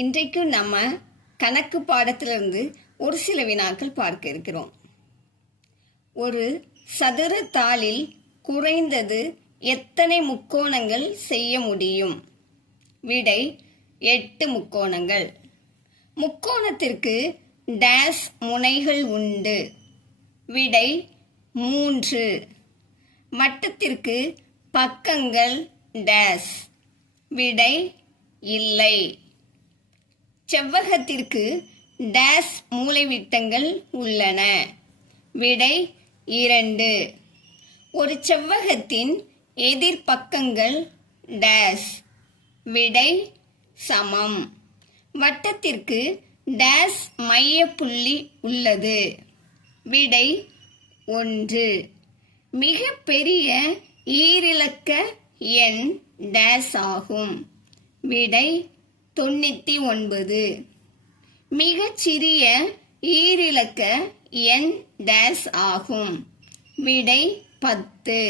இன்றைக்கு நம்ம கணக்கு பாடத்திலிருந்து ஒரு சில வினாக்கள் பார்க்க இருக்கிறோம். ஒரு சதுர தாளில் குறைந்தது எத்தனை முக்கோணங்கள் செய்ய முடியும்? விடை 8 முக்கோணங்கள். முக்கோணத்திற்கு டேஸ் முனைகள் உண்டு. விடை 3. மட்டத்திற்கு பக்கங்கள் டேஸ். விடை இல்லை. செவ்வகத்திற்கு டேஸ் மூலைவிட்டங்கள் உள்ளன. விடை 2. ஒரு செவ்வகத்தின் எதிர்பக்கங்கள் டேஸ். விடை சமம். வட்டத்திற்கு டேஸ் மைய புள்ளி உள்ளது. விடை 1. மிக பெரிய ஈரிலக்க எண் டேஸ் ஆகும். விடை 99. மிகச் சிறிய ஈரிலக்க எண் டேஸ் ஆகும். விடை 10.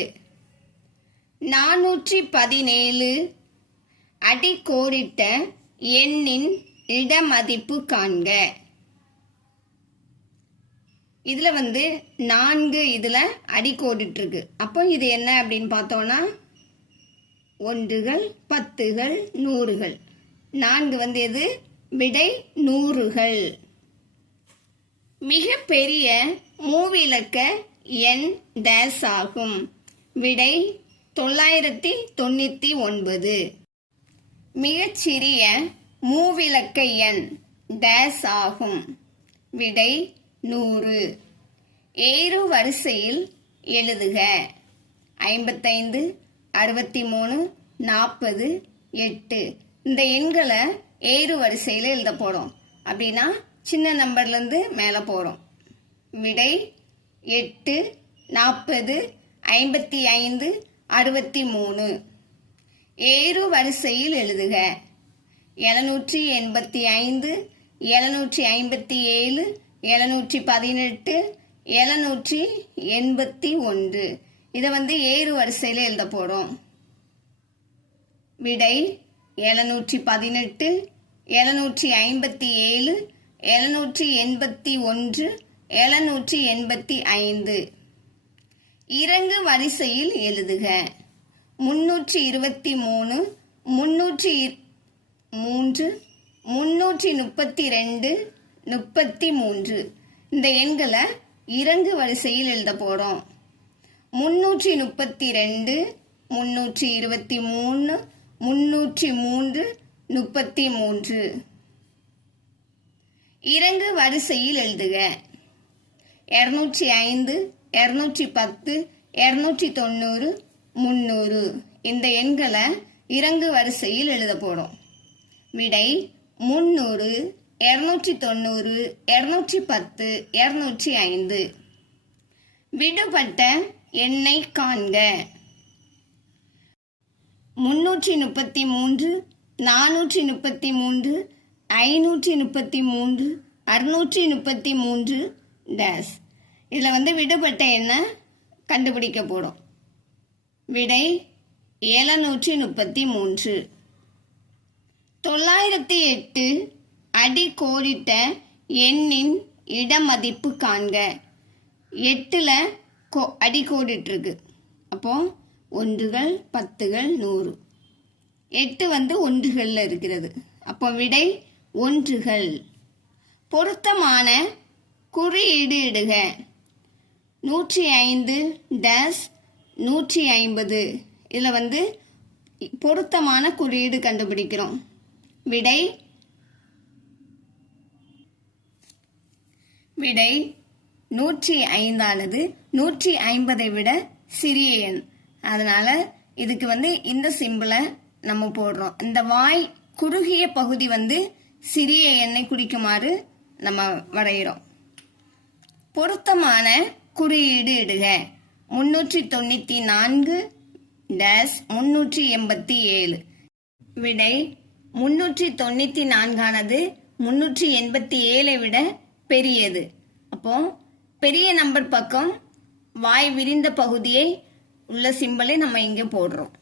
417 அடிக்கோடிட்ட எண்ணின் இடமதிப்பு காண்க. இதுல 4 இதுல அடிக்கோடிட்டு இருக்கு. அப்போ இது என்ன அப்படின்னு பார்த்தோம்னா 1கள் 10கள் 100கள். 4 எது? விடை 100கள். மிக பெரிய மூவிலக்க எண் டேஸ் ஆகும். விடை 999. மிகச்சிறிய மூவிலக்க எண் டேஸ் ஆகும். விடை 100. ஏறு வரிசையில் எழுதுக. 55 63 40 8. இந்த எண்களை ஏறு வரிசையில் எழுத போறோம். அப்படின்னா சின்ன நம்பர்ல இருந்து மேல போறோம். விடை 8 40 55 63. ஏறு வரிசையில் எழுதுக. 785 757 718 781. இதை ஏறு வரிசையில் எழுத போறோம். விடை 718 757 781 785. இறங்கு வரிசையில் எழுதுக. 323 303 332 33. இந்த எண்களை இறங்கு வரிசையில் எழுத போறோம். 332 323 303 33. இறங்கு வரிசையில் எழுதுக. 205 210 290 300. இந்த எண்களை இறங்கு வரிசையில் எழுத போறோம். விடை 300 290 210 205. விடுபட்ட எண்ணை காண்க. 333 433 533 633 டேஸ். இதுல விடுபட்ட எண்ணை கண்டுபிடிக்க போறோம். விடை 733. 908 அடிக்கோடிட்ட எண்ணின் இடமதிப்பு காண்க. 8ல அடிக்கோடிட்டு இருக்கு. அப்போ 1கள் 10கள் 100. 8 ஒன்றுகள்ல இருக்கிறது. அப்போ விடை 1கள். பொருத்தமான குறியீடு இடுக. 105 டேஸ் 150. இதுல பொருத்தமான குறியீடு கண்டுபிடிக்கிறோம். விடை 105 150 விட சிறிய எண். அதனால இதுக்கு இந்த சிம்பிளை நம்ம போடுறோம். இந்த வாய் குறுகிய பகுதி சிறிய எண்ணை குறிக்குமாறு நம்ம வரைகிறோம். பொருத்தமான குறியீடு இடுக. 394 டேஸ் 387. விடை 394 387 விட பெரியது. அப்போ பெரிய நம்பர் பக்கம் வாய் விரிந்த பகுதியை உள்ள சிம்பலை நம்ம இங்க போடுறோம்.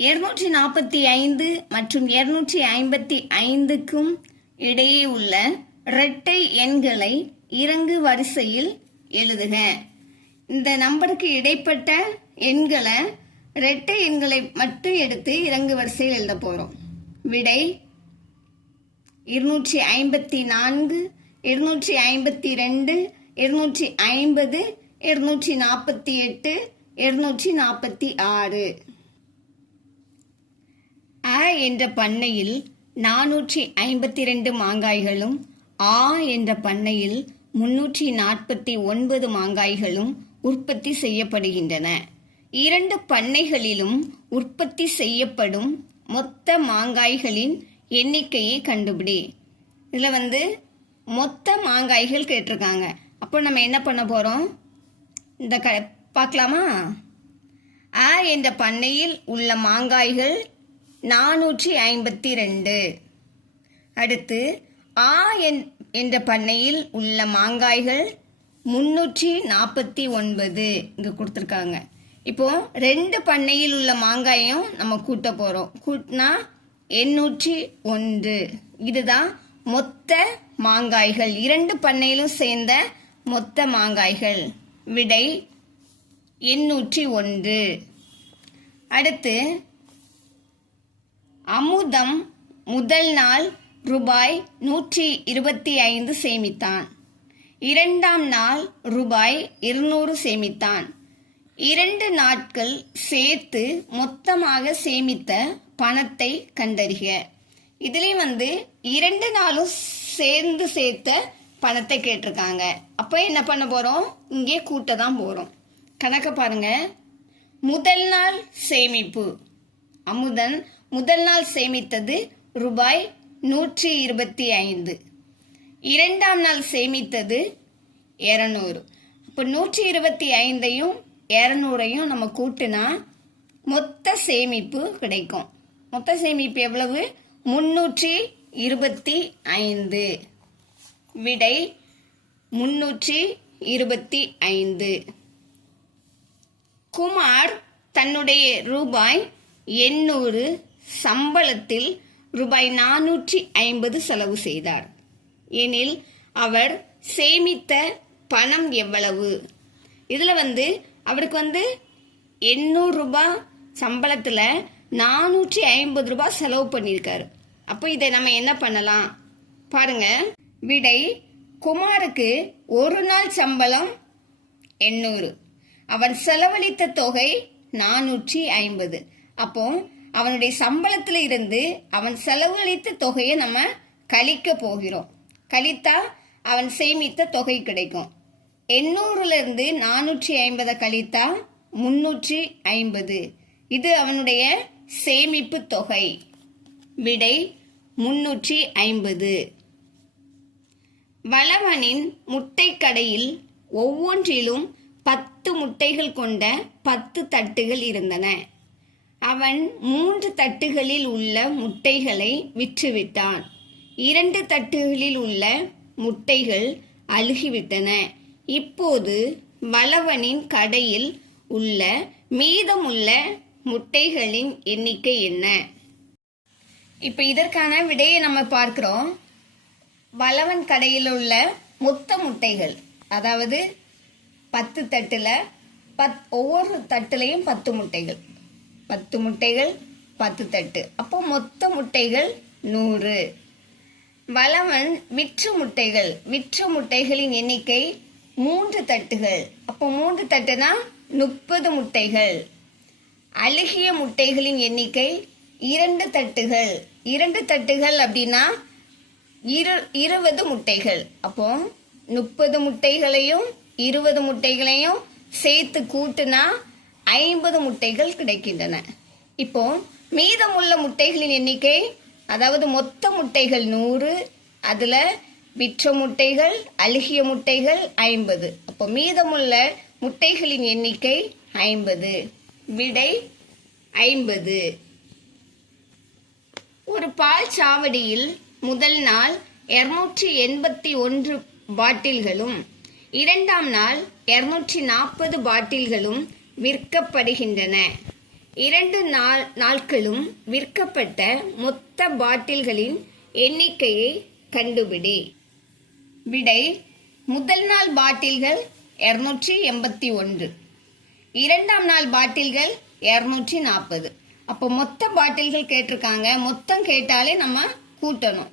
245 மற்றும் 255க்கும் இடையே உள்ள இரட்டை எண்களை இறங்கு வரிசையில் எழுதுக. இந்த நம்பருக்கு இடைப்பட்ட எண்களை இரட்டை எண்களை மட்டும் எடுத்து இறங்கு வரிசையில் எழுத போறோம். விடை 254, 252, 250, 248, 246. அ என்ற பண்ணையில் 452 மாங்காய்களும் ஆ என்ற பண்ணையில் 349 மாங்காய்களும் உற்பத்தி செய்யப்படுகின்றன. இரண்டு பண்ணைகளிலும் உற்பத்தி செய்யப்படும் மொத்த மாங்காய்களின் எண்ணிக்கையை கண்டுபிடி. இதுல மொத்த மாங்காய்கள் கேட்டிருக்காங்க. அப்போ நம்ம என்ன பண்ண போறோம்? இந்த பார்க்கலாமா? அ என்ற பண்ணையில் உள்ள மாங்காய்கள் 452. அடுத்து ஆ என்ற பண்ணையில் உள்ள மாங்காய்கள் 349 இங்க கொடுத்துருக்காங்க. இப்போ ரெண்டு பண்ணையில் உள்ள மாங்காயும் நம்ம கூட்ட போறோம். கூட்டினா 801. இதுதான் மொத்த மாங்காய்கள், இரண்டு பண்ணையிலும் சேர்ந்த மொத்த மாங்காய்கள். விடை 801. அடுத்து அமுதம் முதல் நாள் ரூபாய் 125 சேமித்தான். இரண்டாம் நாள் ரூபாய் 200 சேமித்தான். 2 நாட்கள் சேர்த்து மொத்தமாக சேமித்த பணத்தை கண்டறிக. இதுலயும் 2 நாளும் சேர்ந்து சேர்த்த பணத்தை கேட்டிருக்காங்க. அப்போ என்ன பண்ண போறோம்? இங்கே கூட்ட தான் போறோம். கணக்க பாருங்க. முதல் நாள் சேமிப்பு, அமுதன் முதல் நாள் சேமித்தது ரூபாய் 125. இரண்டாம் நாள் சேமித்தது 200. இப்போ 125ஐயும் 200ஐயும் நம்ம கூட்டினா மொத்த சேமிப்பு கிடைக்கும். மொத்த சேமிப்பு எவ்வளவு? 325. விடை 325. குமார் தன்னுடைய ரூபாய் 800 சம்பளத்தில் ரூபாய் 450 செலவு செய்தார் எனில் அவர் சேமித்த பணம் எவ்வளவு? இதுல அவருக்கு 800 ரூபாய் சம்பளத்துல 450 ரூபாய் செலவு பண்ணியிருக்காரு. அப்போ இதை நம்ம என்ன பண்ணலாம் பாருங்க. விடை குமாருக்கு ஒரு நாள் சம்பளம் 800, அவன் செலவழித்த தொகை 450. அப்போ அவனுடைய சம்பளத்துல இருந்து அவன் செலவழித்த தொகையை நம்ம கழிக்க போகிறோம். கழித்தா அவன் சேமித்த தொகை கிடைக்கும். 800ல இருந்து 450 கழித்தா 350. இது அவனுடைய சேமிப்பு தொகை. விடை 350. வளவனின் முட்டை கடையில் ஒவ்வொன்றிலும் 10 முட்டைகள் கொண்ட 10 தட்டுகள் இருந்தன. அவன் 3 தட்டுகளில் உள்ள முட்டைகளை விற்றுவிட்டான். 2 தட்டுகளில் உள்ள முட்டைகள் அழுகிவிட்டன. இப்போது வளவனின் கடையில் உள்ள மீதமுள்ள முட்டைகளின் எண்ணிக்கை என்ன? இப்ப இதற்கான விடையை நம்ம பார்க்கிறோம். வளவன் கடையில் உள்ள மொத்த முட்டைகள், அதாவது 10 தட்டுல ஒவ்வொரு தட்டுலையும் 10 முட்டைகள், 10 முட்டைகள் 10 தட்டு, அப்போ மொத்த முட்டைகள் 100. வளவன் விற்ற முட்டைகளின் எண்ணிக்கை 3 தட்டுகள், அப்போ 3 தட்டுனா 30 முட்டைகள். அழுகிய முட்டைகளின் எண்ணிக்கை 2 தட்டுகள், 2 தட்டுகள் அப்படின்னா 20 முட்டைகள். அப்போ 30 முட்டைகளையும் 20 முட்டைகளையும் சேர்த்து கூட்டுனா 50 முட்டைகள் கிடைக்கின்றன. இப்போ மீதமுள்ள முட்டைகளின் எண்ணிக்கை, அதாவது மொத்த முட்டைகள் 100, அதுல விற்ற முட்டைகள் அழுகிய முட்டைகள் 50. அப்போ மீதமுள்ள முட்டைகளின் எண்ணிக்கை 50. விடை 50. ஒரு பால் சாவடியில் முதல் நாள் 281 பாட்டில்களும் இரண்டாம் நாள் 240 பாட்டில்களும் விற்கப்படுகின்றன. 2 நாட்களும் விற்கப்பட்ட மொத்த பாட்டில்களின் எண்ணிக்கையை கண்டுபிடி. விடை: முதல் நாள் பாட்டில்கள் 281, இரண்டாம் நாள் பாட்டில்கள் 240. அப்போ மொத்த பாட்டில்கள் கேட்டிருக்காங்க. மொத்தம் கேட்டாலே நம்ம கூட்டணும்.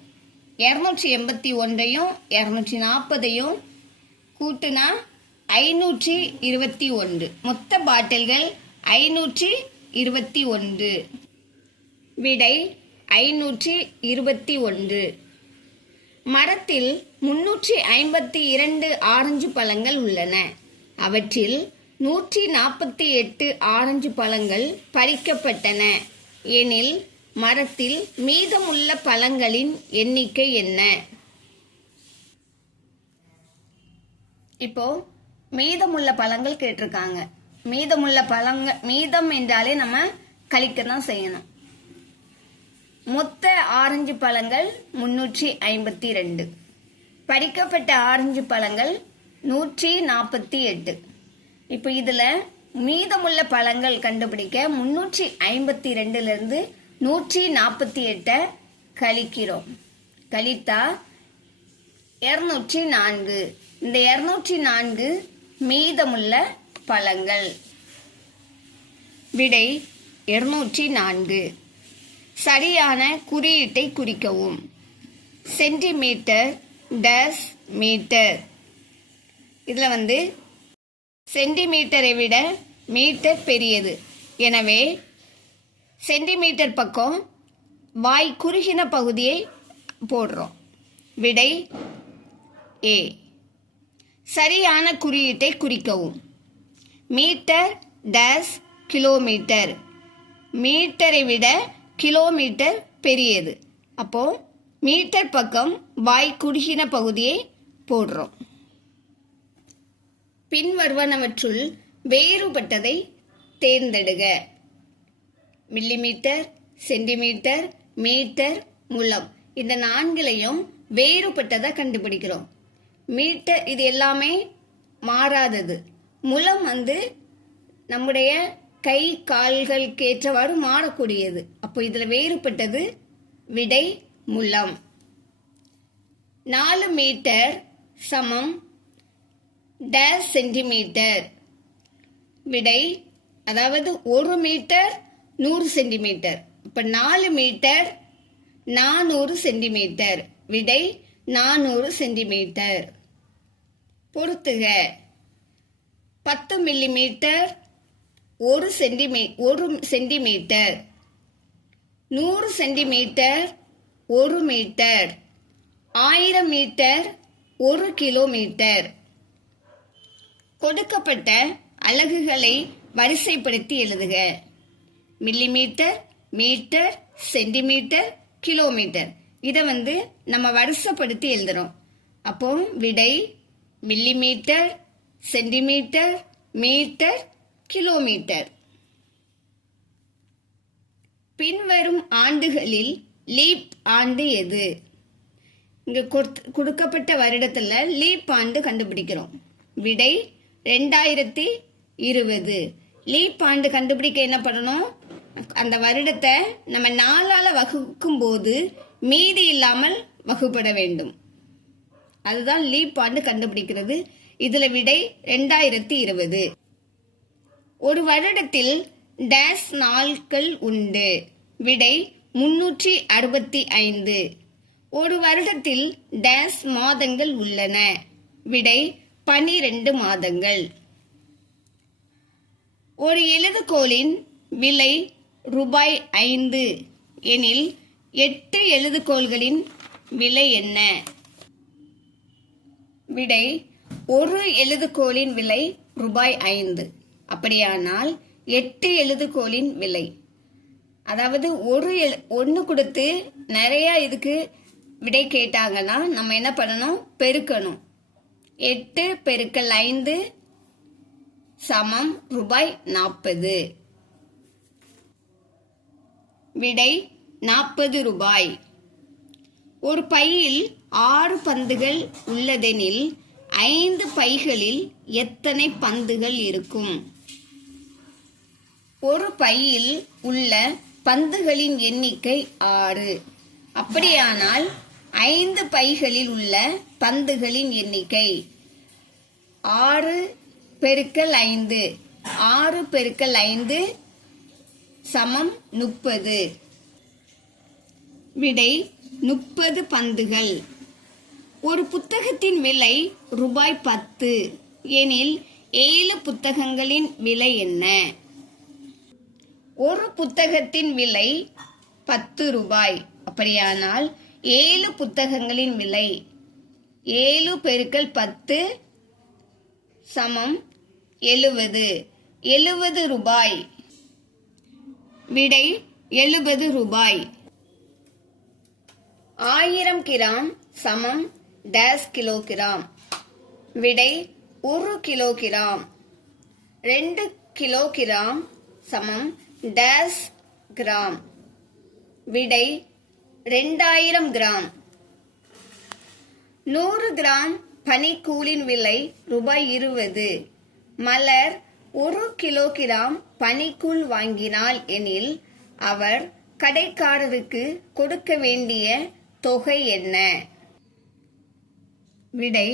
281ஐயும் 240ஐயும் கூட்டுனா 521. மொத்த பாட்டில்கள் 521. விடை: 521. மரத்தில் 352 ஆரஞ்சு பழங்கள் உள்ளன. அவற்றில் 148 ஆரஞ்சு பழங்கள் பறிக்கப்பட்டன எனில் மரத்தில் மீதமுள்ள பழங்களின் எண்ணிக்கை என்ன? இப்போ மீதமுள்ள பழங்கள் கேட்டிருக்காங்க. மீதமுள்ள பழங்கள், மீதம் என்றாலே நம்ம கழிக்க தான் செய்யணும். மொத்த ஆரஞ்சு பழங்கள் 352, பறிக்கப்பட்ட ஆரஞ்சு பழங்கள் 148. இப்போ இதுல மீதமுள்ள பழங்கள் கண்டுபிடிக்க 352 148 கழிக்கிறோம். கழித்தா 204. இந்த 204 மீதமுள்ள பழங்கள். விடை: 204. சரியான குறியீட்டை குறிக்கவும். சென்டிமீட்டர் டேஸ் மீட்டர். இதுல சென்டிமீட்டரை விட மீட்டர் பெரியது. எனவே சென்டிமீட்டர் பக்கம் வாய் குறுகின பகுதியை போடுறோம். விடை ஏ. சரியான குறியீட்டை குறிக்கவும். மீட்டர் டேஸ் கிலோமீட்டர். மீட்டரை விட கிலோமீட்டர் பெரியது. அப்போ மீட்டர் பக்கம் வாய் குறுகின பகுதியை போடுறோம். பின்வருவனவற்றுள் வேறுபட்டதை தேர்ந்தெடுக. மில்லிமீட்டர், சென்டிமீட்டர், மீட்டர், முழம். இந்த 4லையும் வேறுபட்டதை கண்டுபிடிக்கிறோம். மீட்டர் இது எல்லாமே மாறாதது. முழம் நம்முடைய கை கால்களுக்கு ஏற்றவாறு மாறக்கூடியது. அப்போ இதுல வேறுபட்டது. விடை முழம். 4 மீட்டர் சமம் டேஸ் சென்டிமீட்டர். விடை, அதாவது 1 மீட்டர் 100 சென்டிமீட்டர். இப்ப 4 மீட்டர் 400 சென்டிமீட்டர். விடை 400 சென்டிமீட்டர். பொறுத்துக. 10 millimetre 1 centimetre. 100 centimetre 1 metre. 1000 metre 1 kilometre. கொடுக்கப்பட்ட அலகுகளை வரிசைப்படுத்தி எழுதுக. Millimetre, metre, centimetre, kilometre. இதை நம்ம வரிசைப்படுத்தி எழுதுறோம். அப்போ விடை மில்லிமீட்டர், சென்டிமீட்டர், மீட்டர், கிலோமீட்டர். பின்வரும் ஆண்டுகளில் லீப் ஆண்டு எது? இங்க கொடுக்கப்பட்ட வருடத்துல லீப் ஆண்டு கண்டுபிடிக்கிறோம். விடை 2020. லீப் ஆண்டு கண்டுபிடிக்க என்ன பண்ணணும்? அந்த வருடத்தை நம்ம 4ஆல வகுக்கும் போது மீதி இல்லாமல் வகுப்பட வேண்டும். அதுதான் லீப் ஆண்டு கண்டுபிடிக்கிறது. இதுல விடை 2020. ஒரு வருடத்தில் டேஸ் நாட்கள் உண்டு. விடை 365. ஒரு வருடத்தில் டேஸ் மாதங்கள் உள்ளன. விடை 12 மாதங்கள். ஒரு எழுதுகோலின் விலை ரூபாய் 5 எனில் 8 எழுதுகோள்களின் விலை என்ன? விடை ஒரு எழுதுகோலின் விலை ரூபாய் 5. அப்படியானால் 8 எழுதுகோலின் விலை, அதாவது ஒன்று கொடுத்து நிறைய இதுக்கு விடை கேட்டாங்கன்னா நம்ம என்ன பண்ணணும்? பெருக்கணும். 8 பெருக்கல் 5 சமம் ரூபாய் 40. விடை 40 ரூபாய். ஒரு பையில் 6 பந்துகள் உள்ளதெனில் 5 பைகளில் எத்தனை பந்துகள் இருக்கும்? ஒரு பையில் உள்ள பந்துகளின் எண்ணிக்கை 6. அப்படியானால் 5 பைகளில் உள்ள பந்துகளின் எண்ணிக்கை 6 பெருக்கல் 5. 6 பெருக்கல் 5 சமம் 30. விடை 30 பந்துகள். ஒரு புத்தகத்தின் விலை ரூபாய் 10 எனில் 7 புத்தகங்களின் விலை என்ன? ஒரு புத்தகத்தின் விலை 10 ரூபாய். அப்படியானால் 7 புத்தகங்களின் விலை 7 பெருக்கல் 10 சமம் 70. 70 ரூபாய். விடை 70 ரூபாய். 1000 கிராம் சமம் டேஸ் கிலோகிராம். விடை 1 கிலோகிராம். 2 கிலோகிராம் சமம் டேஸ் கிராம். விடை 2000 கிராம். 100 கிராம் பனிக்கூழின் விலை ரூபாய் 20. மலர் 1 கிலோகிராம் பனிக்கூழ் வாங்கினாள் எனில் அவர் கடைக்காரருக்கு கொடுக்க வேண்டிய தொகை என்ன? விடை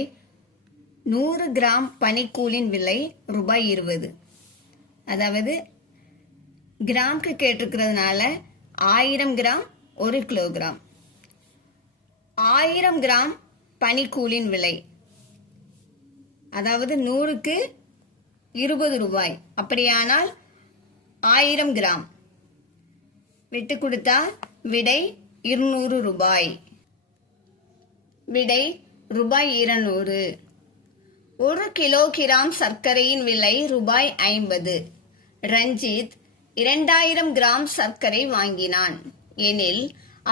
100 கிராம் பனிக்கூழின் விலை ரூபாய் 20. அதாவது கிராம்க்கு கேட்டிருக்கிறதுனால 1000 கிராம் 1 கிலோகிராம். 1000 கிராம் பனிக்கூழின் விலை, அதாவது 100க்கு 20 ரூபாய். அப்படியானால் 1000 கிராம் விட்டு கொடுத்தா விடை 200 ரூபாய். விடை ரூபாய் 200. 1 கிலோகிராம் சர்க்கரையின் விலை ரூபாய் 50. ரஞ்சித் 2000 கிராம் சர்க்கரை வாங்கினான் எனில்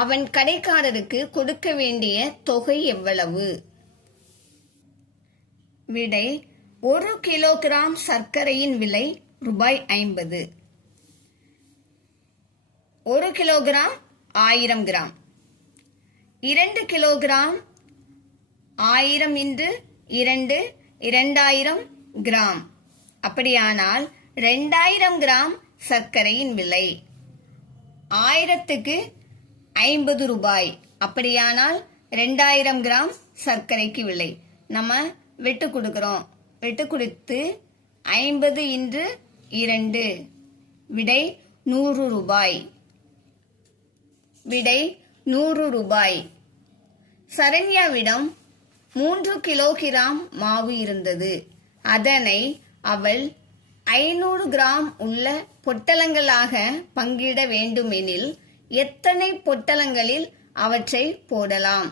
அவன் கடைக்காரருக்கு கொடுக்க வேண்டிய தொகை எவ்வளவு? விடை 1 கிலோகிராம் சர்க்கரையின் விலை ரூபாய் 50. 1 kilogram 1000 gram. 2 kilogram 1000 into 2 2000 gram. அப்படியானால் 2000 கிராம் சர்க்கரையின் விலை 1000க்கு 50 ரூபாய். அப்படியானால் 2000 கிராம் சர்க்கரைக்கு விலை நம்ம வெட்டு கொடுக்கிறோம். வெட்டு கொடுத்து 50 into 2 விடை 100 ரூபாய். விடை 100 ரூபாய். சரண்யாவிடம் 3 கிலோகிராம் மாவு இருந்தது. அதனை அவள் 500 கிராம் உள்ள பொட்டலங்களாக பங்கிட வேண்டுமெனில் எத்தனை பொட்டலங்களில் அவற்றை போடலாம்?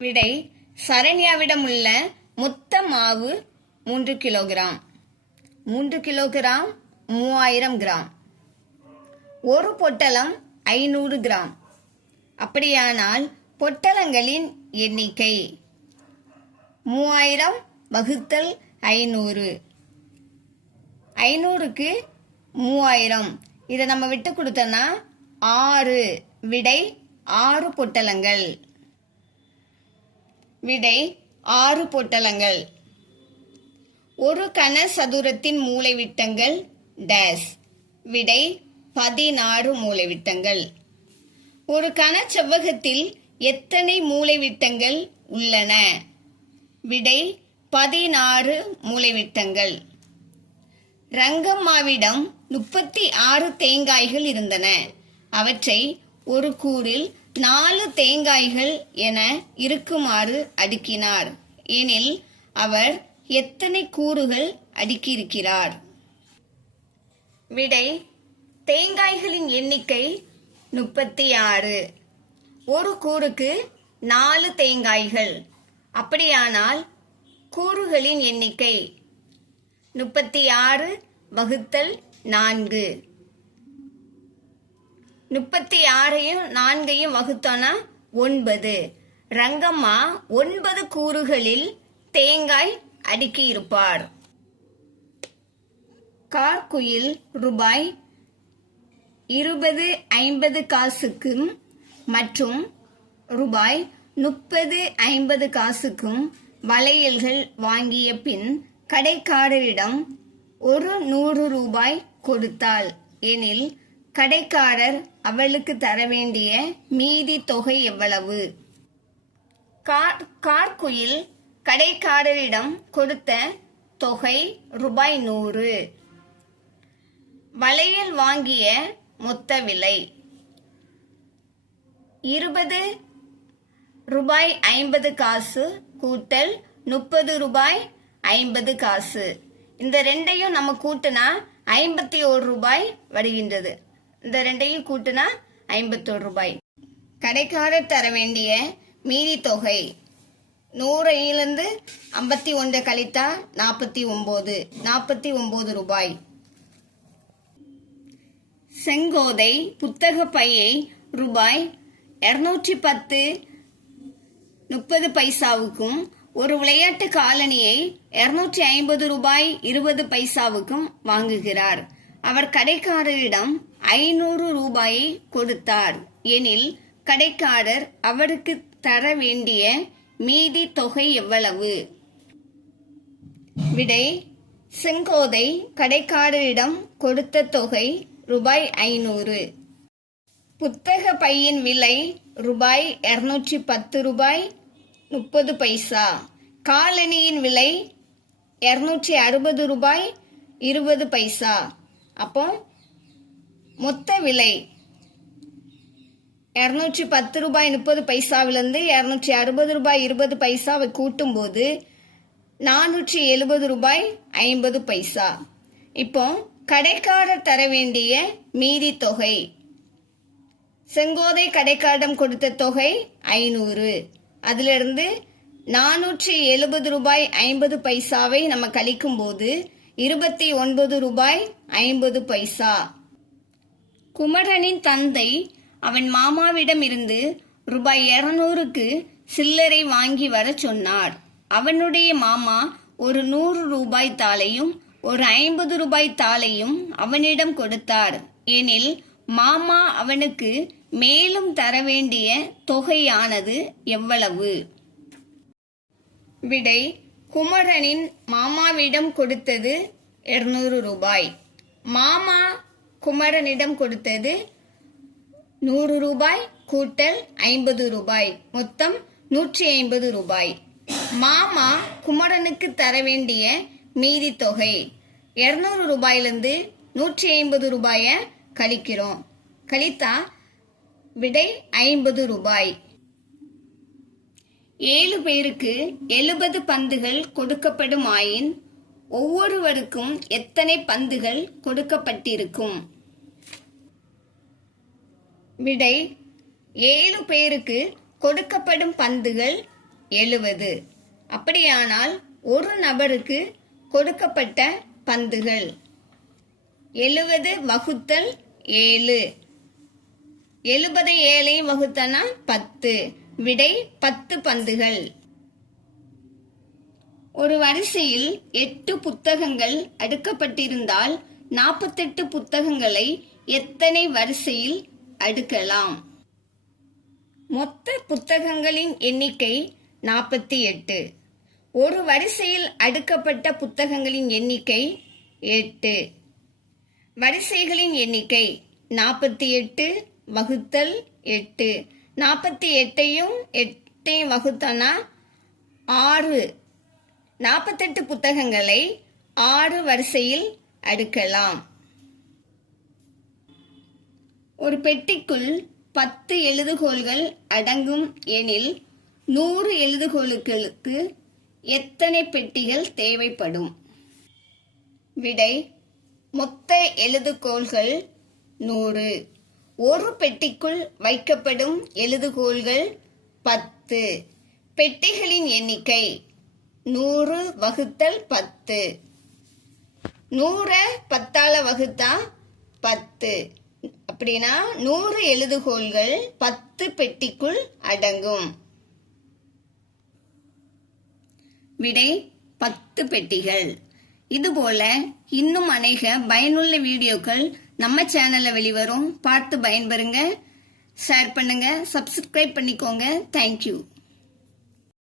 விடை சரண்யாவிடம் உள்ள மொத்த மாவு 3 கிலோகிராம். 3 kilogram 3000 gram. ஒரு பொட்டலம் 500 கிராம். அப்படியானால் பொட்டலங்களின் எண்ணிக்கை 3000 வகுத்தல் 500. 500க்கு 3000. இதை நம்ம விட்டு கொடுத்தோம்னா 6. விடை 6 பொட்டலங்கள். விடை 6 பொட்டலங்கள். ஒரு கன சதுரத்தின் மூலைவிட்டங்கள் டேஸ். விடை 16 மூலைவிட்டங்கள். ஒரு கன செவ்வகத்தில் எத்தனை மூலைவிட்டங்கள் உள்ளன? விடை 16 மூலைவிட்டங்கள். ரங்கம்மாவிடம் 36 தேங்காய்கள் இருந்தன. அவற்றை ஒரு கூறில் 4 தேங்காய்கள் என இருக்குமாறு அடுக்கினார் எனில் அவர் எத்தனை கூறுகள் அடுக்கியிருக்கிறார்? விடை தேங்காய்களின் எண்ணிக்கை 36. ஒரு கூறுக்கு 4 தேங்காய்கள். அப்படியானால் கூறுகளின் எண்ணிக்கை 36 வகுத்தல் 4. 36ஐயும் 4ஐயும் வகுத்தோன்னா 9. ரங்கம்மா 9 கூறுகளில் தேங்காய் அடுக்கியிருப்பார். கார்குயில் ரூபாய் 20 50 காசுக்கும் மற்றும் ரூபாய் 30 50 காசுக்கும் வளையல்கள் வாங்கிய பின் கடைக்காரரிடம் ஒரு 100 ரூபாய் கொடுத்தாள் எனில் கடைக்காரர் அவளுக்கு தர வேண்டிய மீதி தொகை எவ்வளவு? கார்குயில் கடைக்காரரிடம் கொடுத்த தொகை ரூபாய் 100. வளையல் வாங்கிய மொத்த விலை 20 ரூபாய் 50 காசு கூட்டல் 30 ரூபாய் 50 காசு. இந்த ரெண்டையும் நம்ம கூட்டினா 51 ரூபாய் வருகின்றது. இந்த ரெண்டையும் கூட்டினா 51 ரூபாய். கடைக்காரர் தர வேண்டிய மீதி தொகை 100 51 கழித்தா 49 ரூபாய். செங்கோதை புத்தக பையை ரூபாய் 210 30 பைசாவுக்கும் ஒரு விளையாட்டு காலணியை 250 ரூபாய் 20 பைசாவுக்கும் வாங்குகிறார். அவர் கடைக்காரரிடம் 500 ரூபாயை கொடுத்தார் எனில் கடைக்காரர் அவருக்கு தர வேண்டிய மீதி தொகை எவ்வளவு? விடை: செங்கோதை கடைக்காரரிடம் கொடுத்த தொகை ரூபாய் 500. புத்தக பையின் விலை ரூபாய் 210 ரூபாய் 30 பைசா. காலணியின் விலை 260 ரூபாய் 20 பைசா. அப்போ மொத்த விலை 210 ரூபாய் 30 பைசாவிலிருந்து 260 ரூபாய் 20 பைசாவை கூட்டும் போது 470 ரூபாய் 50 பைசா. இப்போ கடைக்காரர் தர வேண்டிய மீதி தொகை, செங்கோதை கடைக்காரரிடம் கொடுத்த தொகை 500. அதிலிருந்து 470 ரூபாய் 50 பைசாவை நம்ம கழிக்கும் போது 29 ரூபாய் 50 பைசா. குமரனின் தந்தை அவன் மாமாவிடம் இருந்து ரூபாய் 200க்கு சில்லறை வாங்கி வர சொன்னார். அவனுடைய மாமா ஒரு 100 ரூபாய் தாளையும் ஒரு 50 ரூபாய் தாளையும் அவனிடம் கொடுத்தார் எனில் மாமா அவனுக்கு மேலும் தர வேண்டிய தொகையானது எவ்வளவு? விடை: குமரனின் மாமாவிடம் கொடுத்தது 200 ரூபாய். மாமா குமரனிடம் கொடுத்தது 100 ரூபாய் கூட்டல் 50 ரூபாய், மொத்தம் 150 ரூபாய். மாமா குமரனுக்கு தர வேண்டிய மீதி தொகை 200 ரூபாயிலிருந்து 150 ரூபாய கழிக்கிறோம். கழித்தா விடை 50 ரூபாய். 7 பேருக்கு 70 பந்துகள் கொடுக்கப்படும் ஆயின் ஒவ்வொருவருக்கும் எத்தனை பந்துகள் கொடுக்கப்பட்டிருக்கும்? விடை: 7 பேருக்கு கொடுக்கப்படும் பந்துகள் 70. அப்படியானால் ஒரு நபருக்கு கொடுக்கப்பட்ட பந்துகள் 70 வகுத்தல் 7. 70 7 வகுத்தனா 10. விடை 10 பந்துகள். ஒரு வரிசையில் 8 புத்தகங்கள் அடுக்கப்பட்டிருந்தால் 48 புத்தகங்களை எத்தனை வரிசையில் அடுக்கலாம்? மொத்த புத்தகங்களின் எண்ணிக்கை 48. ஒரு வரிசையில் அடுக்கப்பட்ட புத்தகங்களின் எண்ணிக்கை 8. வரிசைகளின் எண்ணிக்கை 48 வகுத்தல் 8. 48ஐயும் 8ஐயும் வகுத்தனா 6. 48 புத்தகங்களை 6 வரிசையில் அடுக்கலாம். ஒரு பெட்டிக்குள் 10 எழுதுகோல்கள் அடங்கும் எனில் 100 எழுதுகோல்களுக்கு எத்தனை பெட்டிகள் தேவைப்படும்? விடை: மொத்த எழுதுகோல்கள் 100. ஒரு பெட்டிக்குள் வைக்கப்படும் எழுதுகோல்கள் 10. பெட்டிகளின் எண்ணிக்கை 100 வகுத்தல் 10. 100 10ஆல வகுத்தா 10. அப்படின்னா 100 எழுதுகோல்கள் 10 பெட்டிக்குள் அடங்கும். விடை: 10 பெட்டிகள். இதுபோல இன்னும் அநேக பயனுள்ள வீடியோக்கள் நம்ம சேனல்ல வெளிவரும். பார்த்து பயன்பெறுங்க. ஷேர் பண்ணுங்க, சப்ஸ்கிரைப் பண்ணிக்கோங்க. தேங்க்யூ.